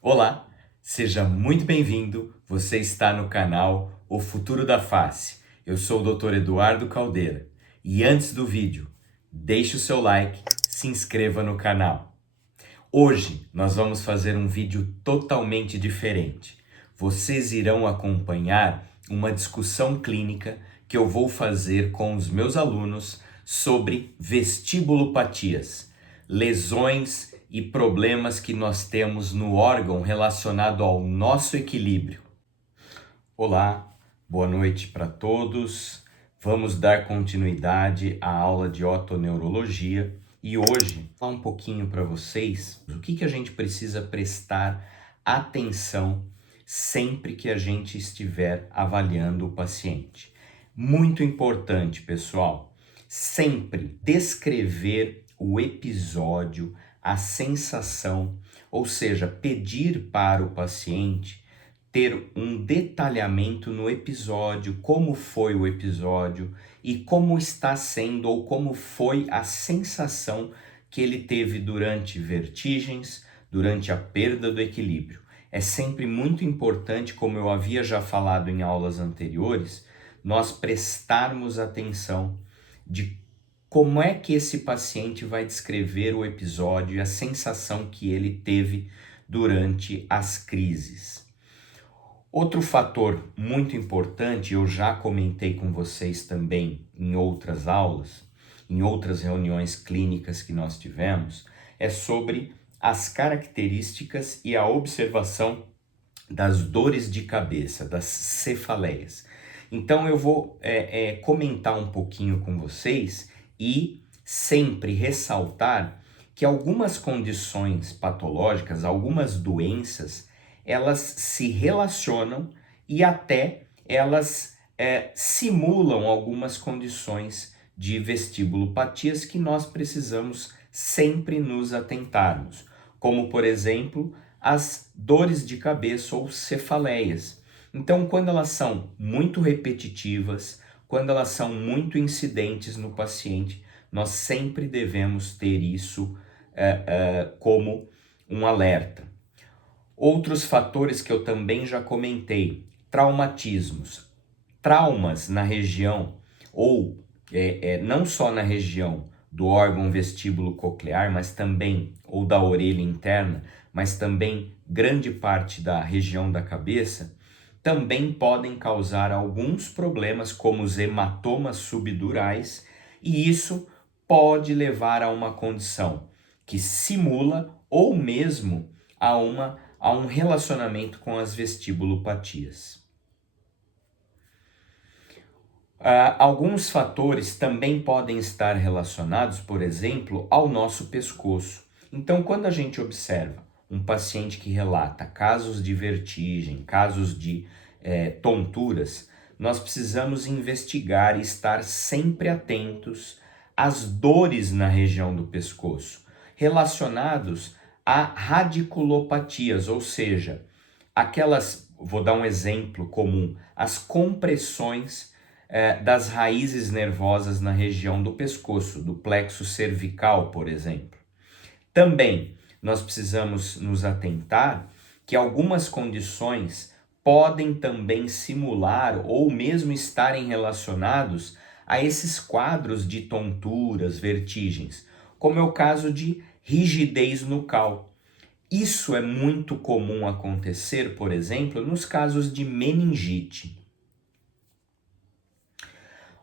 Olá, seja muito bem-vindo. Você está no canal O Futuro da Face. Eu sou o Dr. Eduardo Caldeira. E antes do vídeo, deixe o seu like, se inscreva no canal. Hoje nós vamos fazer um vídeo totalmente diferente. Vocês irão acompanhar uma discussão clínica que eu vou fazer com os meus alunos sobre vestibulopatias, lesões e problemas que nós temos no órgão relacionado ao nosso equilíbrio. Olá, boa noite para todos. Vamos dar continuidade à aula de otoneurologia e hoje vou falar um pouquinho para vocês o que a gente precisa prestar atenção sempre que a gente estiver avaliando o paciente. Muito importante, pessoal, sempre descrever o episódio, a sensação, ou seja, pedir para o paciente ter um detalhamento no episódio, como foi o episódio e como está sendo ou como foi a sensação que ele teve durante vertigens, durante a perda do equilíbrio. É sempre muito importante, como eu havia já falado em aulas anteriores, nós prestarmos atenção de como é que esse paciente vai descrever o episódio e a sensação que ele teve durante as crises. Outro fator muito importante, eu já comentei com vocês também em outras aulas, em outras reuniões clínicas que nós tivemos, é sobre as características e a observação das dores de cabeça, das cefaleias. Então eu vou comentar um pouquinho com vocês e sempre ressaltar que algumas condições patológicas, algumas doenças, elas se relacionam e até elas simulam algumas condições de vestibulopatias que nós precisamos sempre nos atentarmos, como por exemplo as dores de cabeça ou cefaleias. Então, quando elas são muito repetitivas, quando elas são muito incidentes no paciente, nós sempre devemos ter isso como um alerta. Outros fatores que eu também já comentei, traumatismos, traumas na região ou não só na região do órgão vestíbulo coclear, mas também, ou da orelha interna, mas também grande parte da região da cabeça, também podem causar alguns problemas como os hematomas subdurais, e isso pode levar a uma condição que simula ou mesmo a um relacionamento com as vestibulopatias. Alguns fatores também podem estar relacionados, por exemplo, ao nosso pescoço. Então, quando a gente observa um paciente que relata casos de vertigem, casos de tonturas, nós precisamos investigar e estar sempre atentos às dores na região do pescoço, relacionados a radiculopatias, ou seja, aquelas, vou dar um exemplo comum, as compressões das raízes nervosas na região do pescoço, do plexo cervical, por exemplo. Também nós precisamos nos atentar que algumas condições podem também simular ou mesmo estarem relacionados a esses quadros de tonturas, vertigens, como é o caso de rigidez nucal. Isso é muito comum acontecer, por exemplo, nos casos de meningite.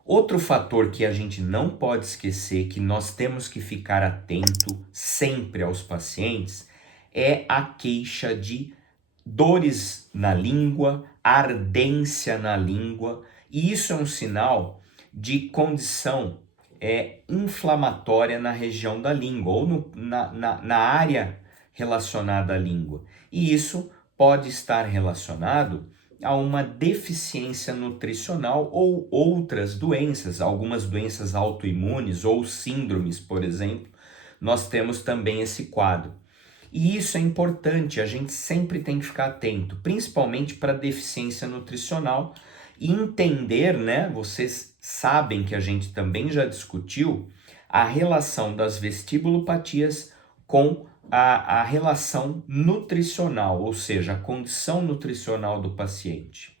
Outro fator que a gente não pode esquecer, que nós temos que ficar atento sempre aos pacientes, é a queixa de dores na língua, ardência na língua, e isso é um sinal de condição inflamatória na região da língua ou na área relacionada à língua. E isso pode estar relacionado a uma deficiência nutricional ou outras doenças, algumas doenças autoimunes ou síndromes, por exemplo, nós temos também esse quadro. E isso é importante, a gente sempre tem que ficar atento, principalmente para deficiência nutricional e entender, né? Vocês sabem que a gente também já discutiu a relação das vestibulopatias com a relação nutricional, ou seja, a condição nutricional do paciente.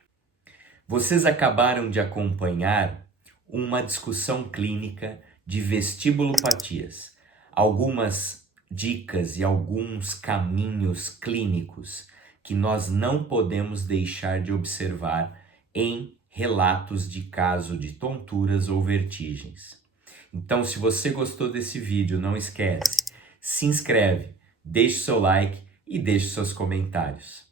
Vocês acabaram de acompanhar uma discussão clínica de vestibulopatias, algumas dicas e alguns caminhos clínicos que nós não podemos deixar de observar em relatos de caso de tonturas ou vertigens. Então, se você gostou desse vídeo, não esquece, se inscreve, deixe seu like e deixe seus comentários.